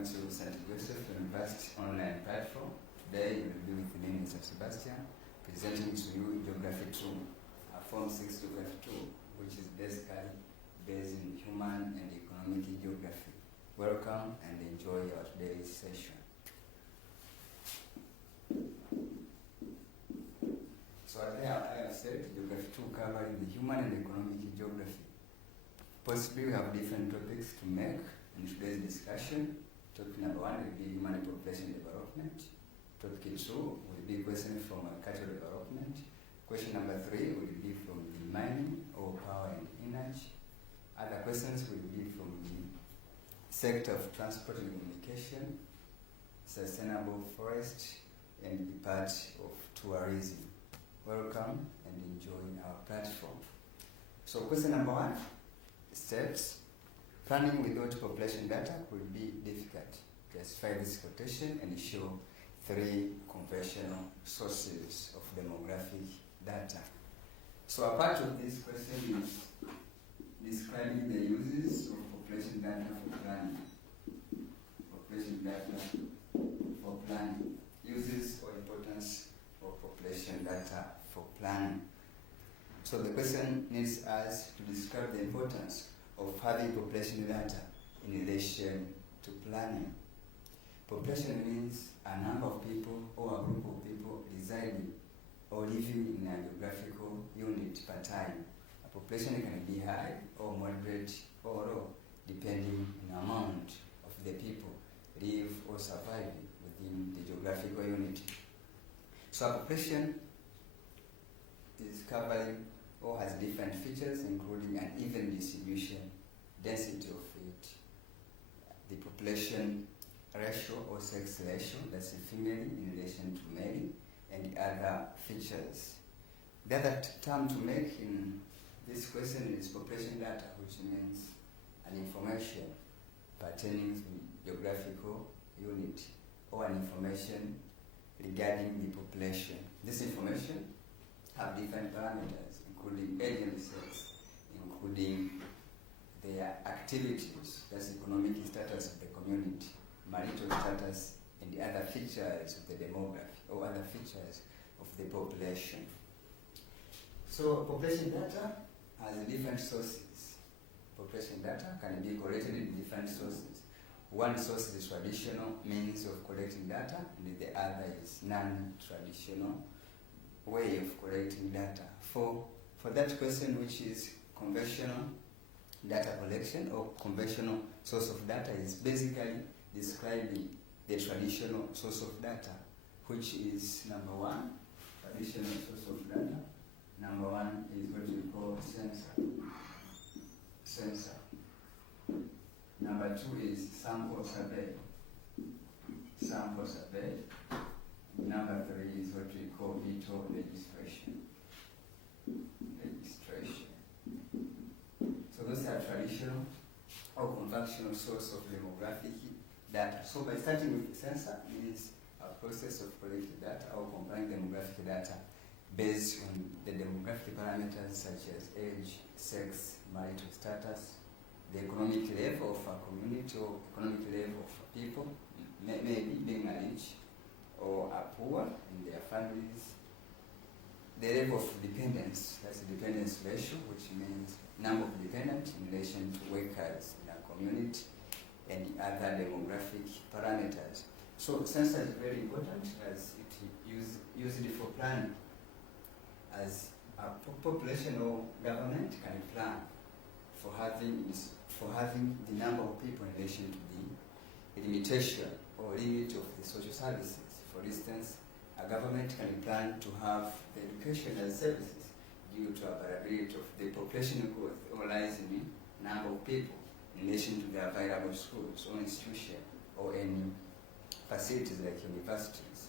welcome to St. Joseph University online platform. Today we'll be with me, Mr. Sebastian, presenting to you Geography 2, Form 6 Geography 2, which is basically based in human and economic geography. Welcome and enjoy our today's session. So as I have said, Geography 2 covering the human and economic geography. Possibly we have different topics to make in today's discussion. Topic number 1 will be human population development. Topic 2 will be question from agricultural development. Question number 3 will be from the mining or power and energy. Other questions will be from the sector of transport and communication, sustainable forest, and the part of tourism. Welcome and enjoy our platform. So question number 1 states, planning without population data will be difficult. Justify this quotation and show 3 conventional sources of demographic data. So a part of this question is describing the uses of population data for planning. Population data for planning. Uses or importance of population data for planning. So the question needs us to describe the importance of having population data in relation to planning. Population means a number of people or a group of people residing or living in a geographical unit per time. A population can be high or moderate or low, depending on the amount of the people live or survive within the geographical unit. So a population is covering or has different features, including an even distribution, density of it, the population ratio or sex ratio, that's female in relation to male, and other features. The other term to make in this question is population data, which means an information pertaining to the geographical unit or an information regarding the population. This information have different parameters, including age and sex, including their activities, that's economic status of the community, marital status, and the other features of the demography or other features of the population. So population data has different sources. Population data can be collected in different sources. One source is traditional means of collecting data, and the other is non-traditional way of collecting data. For that question, which is conventional data collection or conventional source of data, is basically describing the traditional source of data, which is number 1, traditional source of data. Number 1 is what we call census. Number 2 is sample survey. Number 3 is what we call veto registration. So those are traditional or conventional source of demographic data. So by starting with the census means a process of collecting data or compiling demographic data based on the demographic parameters such as age, sex, marital status, the economic level of a community or economic level of people, maybe being rich or a poor in their families, the level of dependence, that's the dependence ratio, which means number of dependents in relation to workers in a community, and other demographic parameters. So census is very important as it is used for planning, as a population or government can plan for having the number of people in relation to the limitation or limit of the social services. For instance, a government can plan to have the educational services due to availability of the population growth or rising number of people in relation to the available schools or institutions or any facilities like universities.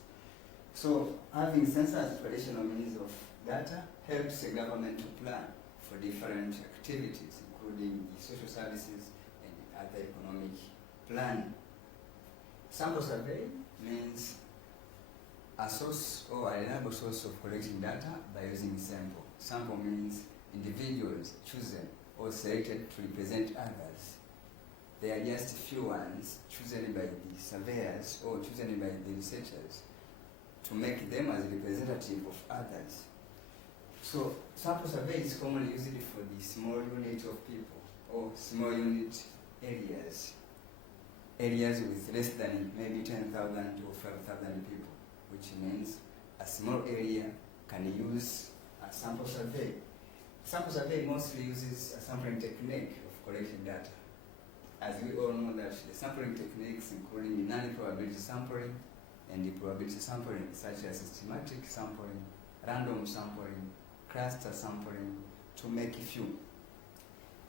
So having census as traditional means of data helps the government to plan for different activities, including the social services and other economic planning. Sample survey means a source or a reliable source of collecting data by using sample. Sample means individuals chosen or selected to represent others There are just few ones chosen by the surveyors or chosen by the researchers to make them as representative of others. So sample survey is commonly used for the small unit of people or small unit areas with less than maybe 10,000 or 5,000 people, which means a small area can use a sample survey. Sample survey mostly uses a sampling technique of collecting data. As we all know that the sampling techniques including non-probability sampling and the probability sampling, such as systematic sampling, random sampling, cluster sampling, to make a few.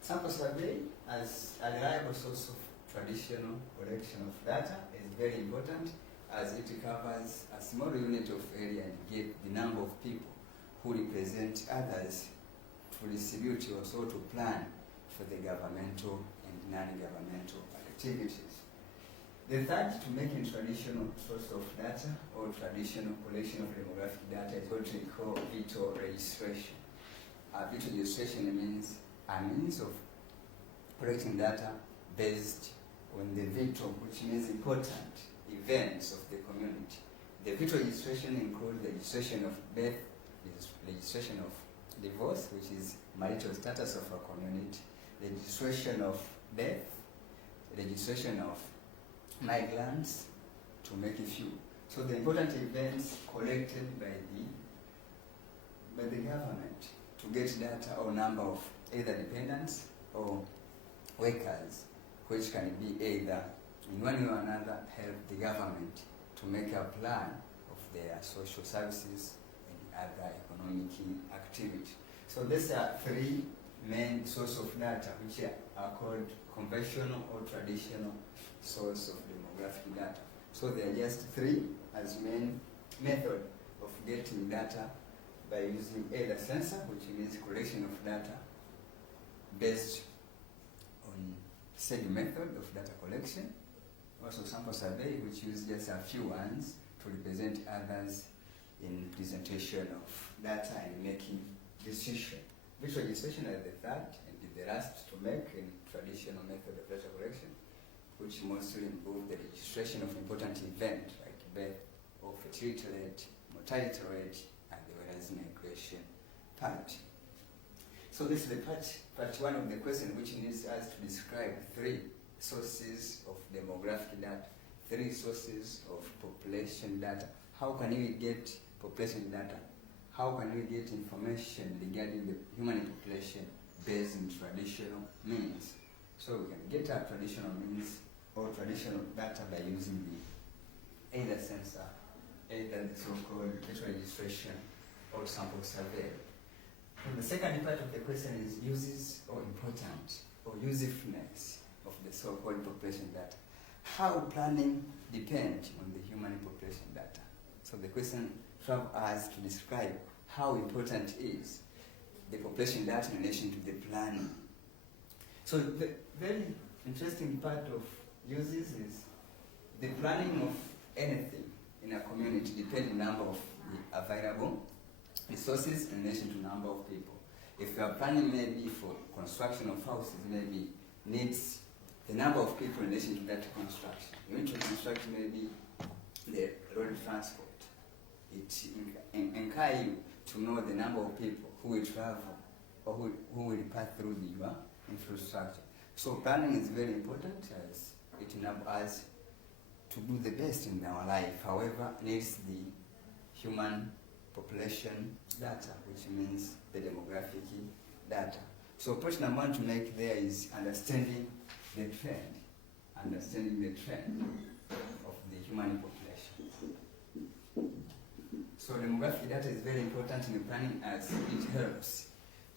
Sample survey as a reliable source of traditional collection of data is very important, as it covers a small unit of area and get the number of people who represent others to distribute or so to plan for the governmental and non-governmental activities. The third, to make a traditional source of data or traditional collection of demographic data is what we call VITO registration. VITO registration means a means of collecting data based on the VITO, which means important events of the community. The VITO registration includes the registration of birth, registration of divorce, which is marital status of a community, registration of death, registration of migrants, to make a few. So the important events collected by the government to get data or number of either dependents or workers, which can be either in one way or another help the government to make a plan of their social services and other economic activity. So these are three main sources of data, which are called conventional or traditional source of demographic data. So there are just three as main method of getting data, by using either census, which means collection of data based on said method of data collection, also sample survey, which uses just a few ones to represent others in presentation of data and making decision. Visualization is the third and the last to make in traditional method of data collection, which mostly involve the registration of important events like birth or fertility rate, mortality rate, and the wellness migration part. So this is the part one of the question, which needs us to describe three sources of demographic data, three sources of population data. How can we get population data? How can we get information regarding the human population based on traditional means? So we can get our traditional means or traditional data by using the either census, either the so-called registration or sample survey. And the second part of the question is uses or important or usefulness of the so-called population data. How planning depends on the human population data. So the question serves us to describe how important is the population data in relation to the planning. So the very interesting part of uses is the planning of anything in a community depends on the number of the available resources in relation to number of people. If you are planning maybe for construction of houses, maybe needs the number of people in relation to that construction. You need to construct maybe the road transport. It encourages you to know the number of people who will travel or who will pass through your infrastructure. So planning is very important, as it enables us to do the best in our life. However, needs the human population data, which means the demographic data. So point number one to make there is understanding the trend of the human population. So demographic data is very important in planning, as it helps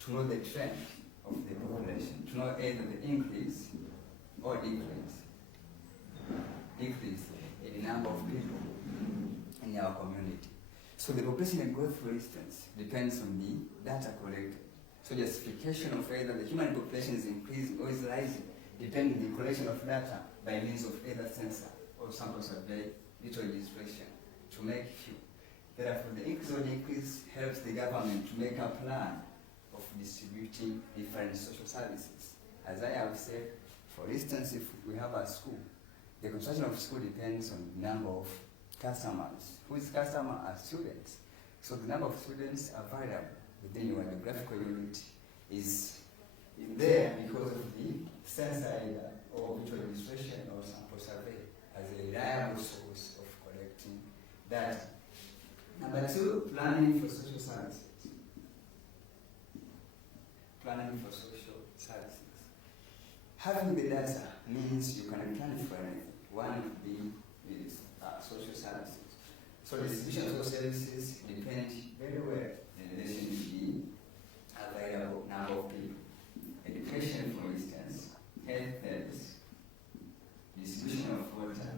to know the trend of the population, to know either the increase or decrease in the number of people in our community. So the population growth, for instance, depends on the data collected. So justification of either the human population is increasing or is rising depends on the collection of data by means of either census or sample survey, VITO registration, to make few. Therefore, the increase or decrease helps the government to make a plan of distributing different social services. As I have said, For instance, if we have a school, the construction of school depends on the number of customers. Whose customers are students. So the number of students available within your geographical unit is there because of the census either or visual registration or sample survey as a reliable source of collecting data. Number two, planning for social services. Planning for social services. Having the data means you can plan for anything. One would be with social services. So the distribution of social services depends very well in relation to the available number of people. Education, for instance, health service, distribution of water,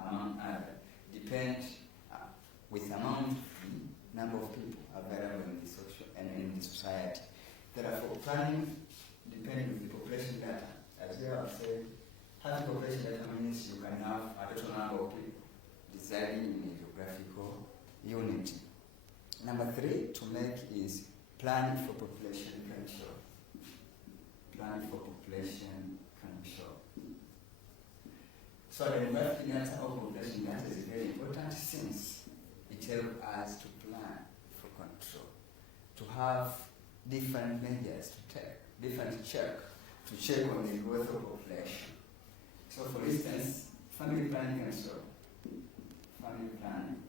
among others, depend with amount of the number of people available in the social and in the society. Therefore, planning depends on the population data. As we have said, having population data means you can have a total number of people residing in a geographical unit. Number three to make is planning for population control. Plan for population control. So the demographic data or population data is very important since it helps us to plan for control, to have different measures to take, different to check on the growth of population. So for instance, family planning control, family planning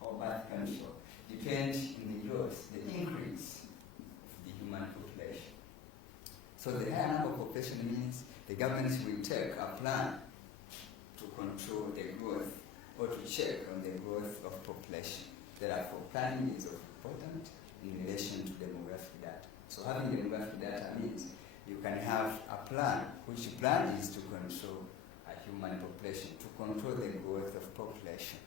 or birth control depends on the growth, the increase of the human population. So the higher number of population means the government will take a plan to control the growth or to check on the growth of population. Therefore, planning is important in relation to demographic data. So having demographic data means you can have a plan, which plan is to control a human population, to control the growth of population.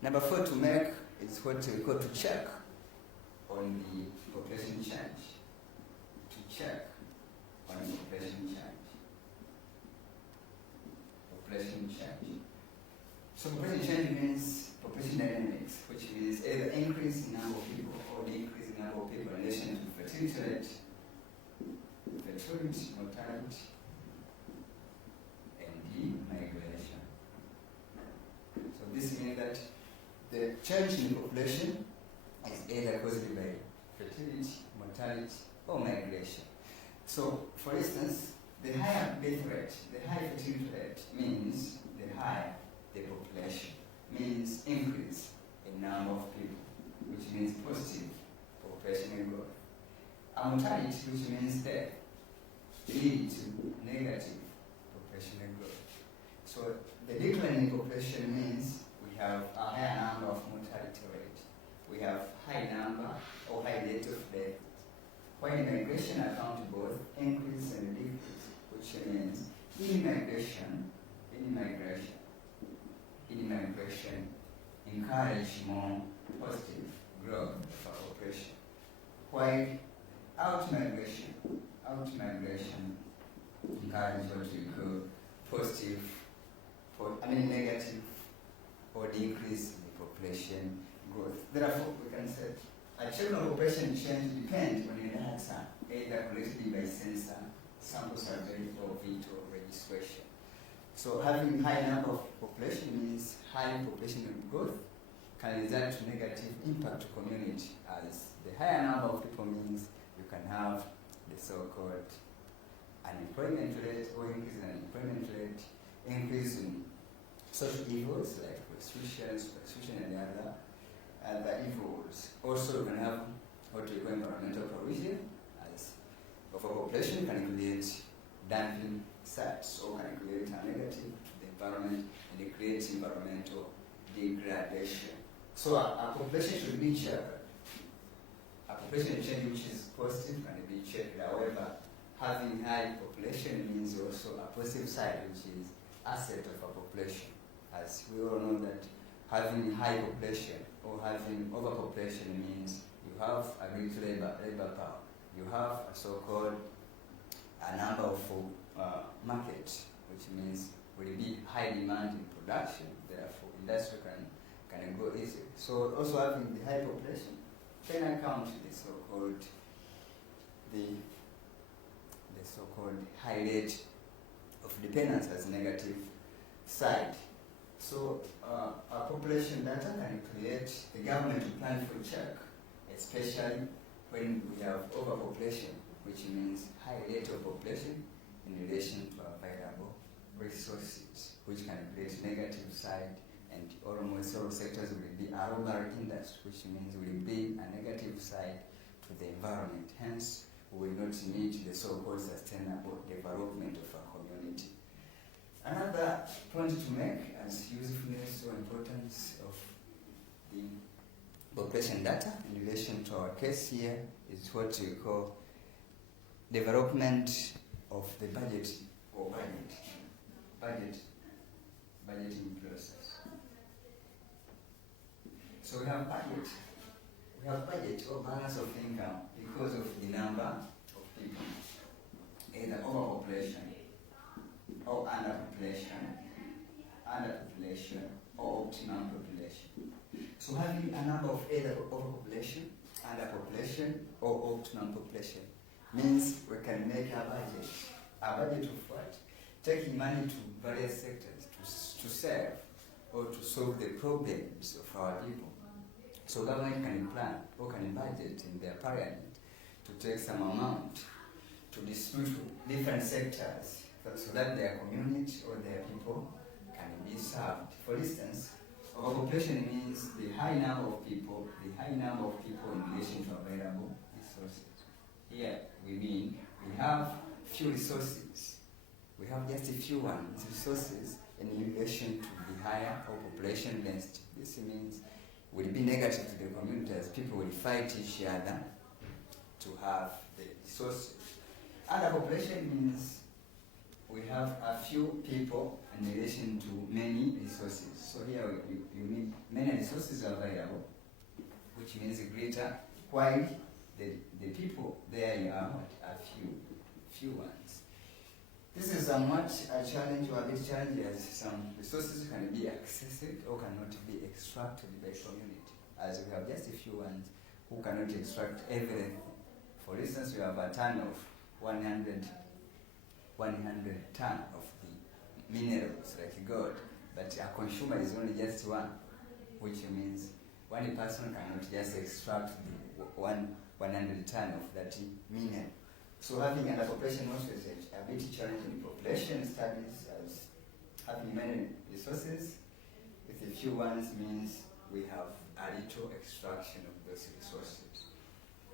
Number four to make is what we call to check on the population change. To check on the population change. Population change. So population change means population dynamics, which means either increase in number of people or decrease in number of people in relation to fertility rate, mortality, and migration. So this means that the change in the population is either caused by fertility, mortality, or migration. So, for instance, the higher birth rate, the higher fertility rate means the higher the population, means increase in number of people, which means positive population growth. And mortality, which means death, lead to negative population growth. So the decline in population means we have a higher number of mortality rate. We have high number or high rate of death. While migration accounts both increase and decrease, which means immigration encourage more positive growth of our population. While out-migration encourage what we call positive, negative or decrease in the population growth. Therefore, we can say a check on population change depends on the data, either collected by census, sample survey, or veto registration. So having high number of population means high population growth can result to negative impact to community, as the higher number of people means you can have the so-called unemployment rate or increase in unemployment rate, increase in social evils like restriction and other evils. Also, you can have what we call environmental provision, as of a population can create dumping sites or can create a negative to the environment and it creates environmental degradation. So a population should be checked. A population change which is positive can be checked. However, having high population means also a positive side, which is asset of a population. As we all know that having high population or having overpopulation means you have a great labor power. You have a so-called a number of markets, which means will be high demand in production, therefore industry can go easy. So also having the high population can account the so-called the so-called high rate of dependence as negative side. So our population data can create the government to plan for check, especially when we have overpopulation, which means high rate of population in relation to available resources, which can create negative side, and almost all sectors will be a rural industry, which means will be a negative side to the environment. Hence, we will not meet the so-called sustainable development of a community. Another point to make as usefulness or importance of the population data in relation to our case here is what we call development of the budget or budgeting process. So we have budget or balance of income because of the number of people, either overpopulation or underpopulation or optimum population. So having a number of either overpopulation, underpopulation or optimum population means we can make a budget. A budget of what? Taking money to various sectors to serve or to solve the problems of our people. So government can plan or can budget in their parliament to take some amount to distribute to different sectors so that their community or their people can be served. For instance, overpopulation means the high number of people in relation to available resources. Here we mean we have few resources. We have just a few resources in relation to the higher or population density. This means will be negative to the community as people will fight each other to have the resources. Underpopulation means we have a few people in relation to many resources. So here you mean many resources are available, which means greater, while the people there you are a few ones. This is somewhat a challenge or a bit challenging as some resources can be accessed or cannot be extracted by community, as we have just a few ones who cannot extract everything. For instance, we have a ton of 100 ton of the minerals like gold, but a consumer is only just one, which means one person cannot just extract the 100 ton of that mineral. So having underpopulation also is a bit challenging. Population studies as having many resources with a few ones means we have a little extraction of those resources.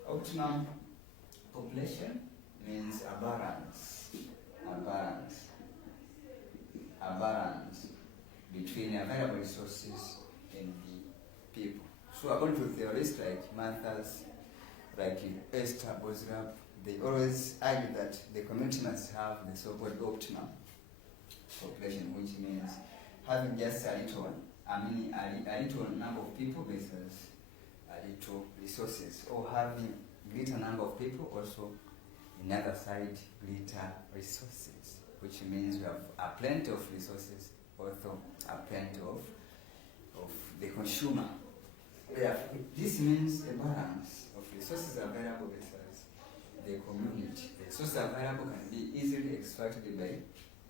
Optimum population means a balance between available resources and the people. So according to theorists like Malthus, like Esther Boslap, they always argue that the community must have the so-called optimum population, which means having just a little number of people versus a little resources, or having greater number of people also in other side greater resources, which means we have a plenty of resources, also a plenty of the consumer. This means a balance of resources available versus the community. The resources available can be easily extracted by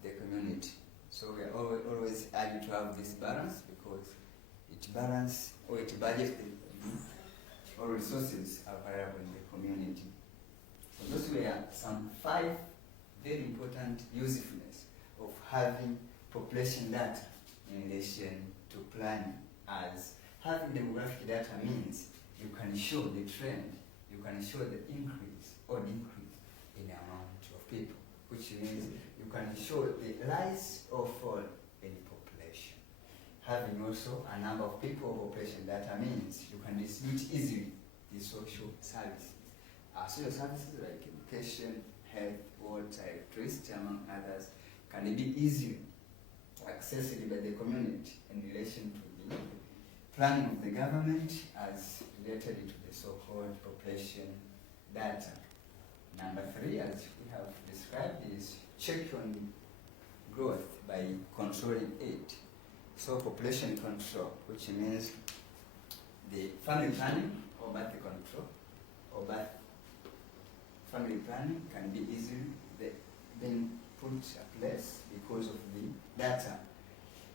the community. So we are always argue to have this balance because it balance or it budgets all resources available in the community. So those were some 5 very important usefulness of having population data in relation to planning, as having demographic data means you can show the trend, you can show the increase or decrease in the amount of people, which means you can show the rise or fall in population. Having also a number of people or population data means you can distribute easily the social services. Social services like education, health, water, electricity, among others, can be easily accessible by the community in relation to the planning of the government as related to the so-called population data. Number 3, as we have described, is check on growth by controlling it. So population control, which means the family planning or birth control or birth family planning can be easily, been put in place because of the data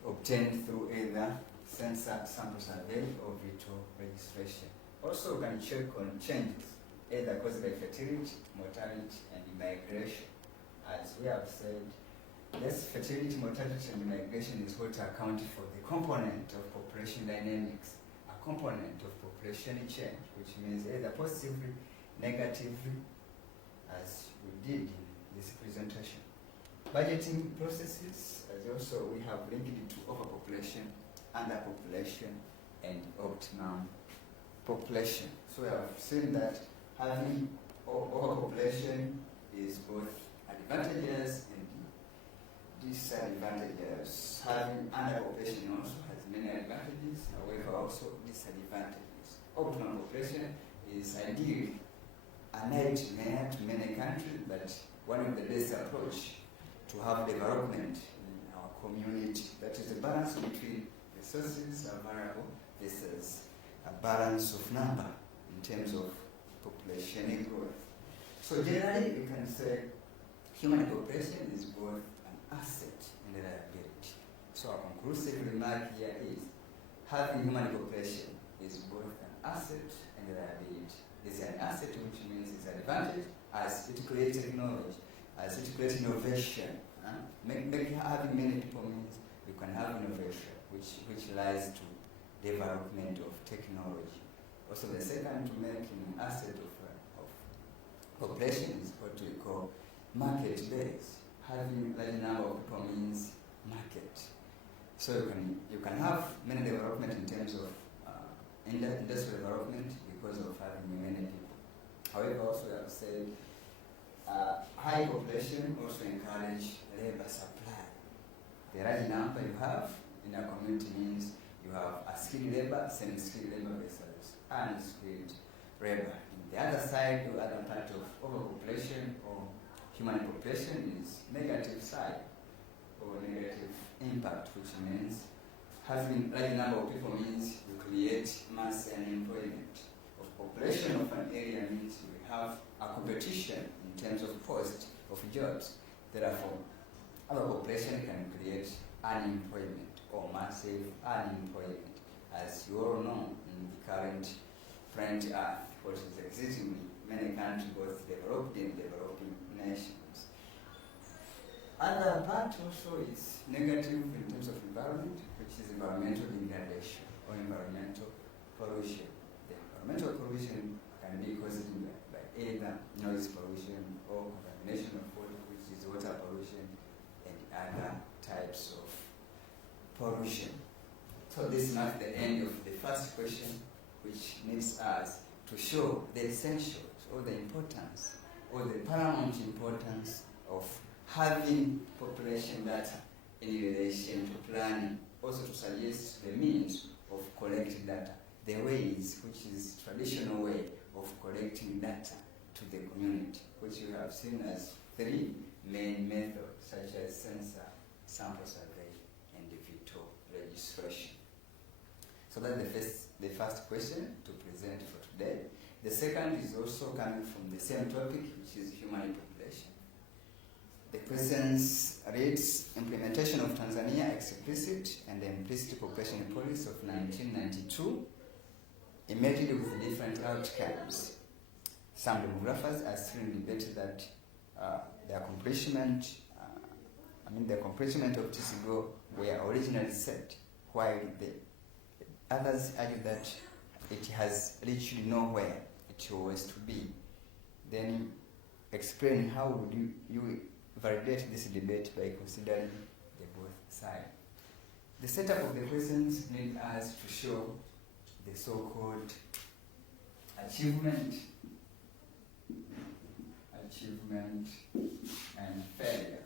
obtained through either census, sample survey, or veto registration. Also, we can check on changes, either caused by fertility, mortality, and migration. As we have said, yes, fertility, mortality, and migration is what accounts for the component of population dynamics, a component of population change, which means either positively, negatively, as we did in this presentation. Budgeting processes, as also we have linked it to overpopulation, underpopulation, and optimum population. So we have seen that having overpopulation is both advantageous and disadvantageous. Having underpopulation also has many advantages, however also disadvantages. Optimum population is ideally a nightmare to many countries, but one of the best approach to have development in our community. That is a balance between resources available versus a balance of number in terms of population growth. So generally, we can say human population is both an asset and a liability. So our conclusive remark here is having human population is both an asset and a liability. It's an asset, which means it's an advantage as it creates knowledge, as it creates innovation. Having many people means you can have innovation, which lies to development of technology. Also, the second to make an asset of population is what we call market-based. Having a large number of people means market. So you can have many development in terms of industrial development because of having many people. However, also I have said high population also encourage labor supply. The large number you have in a community means you have a skilled labor, semi-skilled labor versus unskilled labor. In the other side, the other part of overpopulation or human population is negative side or negative impact, which means having large number of people means you create mass unemployment. Of population of an area means we have a competition in terms of cost of jobs. Therefore, our population can create unemployment or massive unemployment. As you all know, in the current planet Earth, what is existing in many countries, both developed and developing nations. Other part also is negative in terms of environment, which is environmental degradation or environmental pollution. The environmental pollution can be caused by either noise pollution or contamination of water, which is water pollution, and other types of pollution. So this marks the end of the first question, which needs us to show the essentials or the importance or the paramount importance of having population data in relation to planning, also to suggest the means of collecting data, the ways, which is traditional way of collecting data to the community, which we have seen as three main methods, such as census, sample survey, and the veto registration. So that's the first question to present for today. The second is also coming from the same topic, which is human population. The questions reads, implementation of Tanzania explicit and implicit population policy of 1992 emerged with different outcomes. Some demographers are still in debate that the accomplishment of this goal were originally set, while the others argue that it has reached nowhere it was to be. Then explain how would you validate this debate by considering the both sides. The setup of the questions need us to show the so-called achievement and failure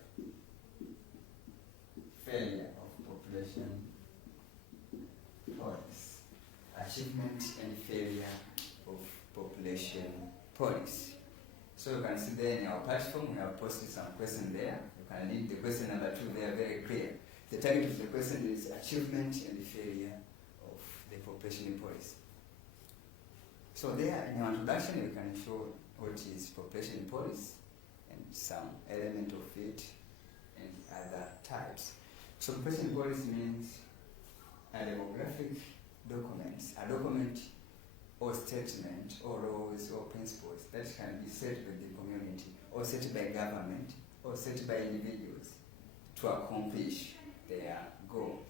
of population policy. Achievement and failure of population policy. So you can see there in our platform, we have posted some questions there. You can read the question number 2 there, very clear. The title of the question is Achievement and Failure of the Population Policy. So there, in our introduction, we can show what is population policy and some element of it and other types. So occupation policy means a demographic documents, a document or statement or laws or principles that can be set by the community or set by government or set by individuals to accomplish their goal.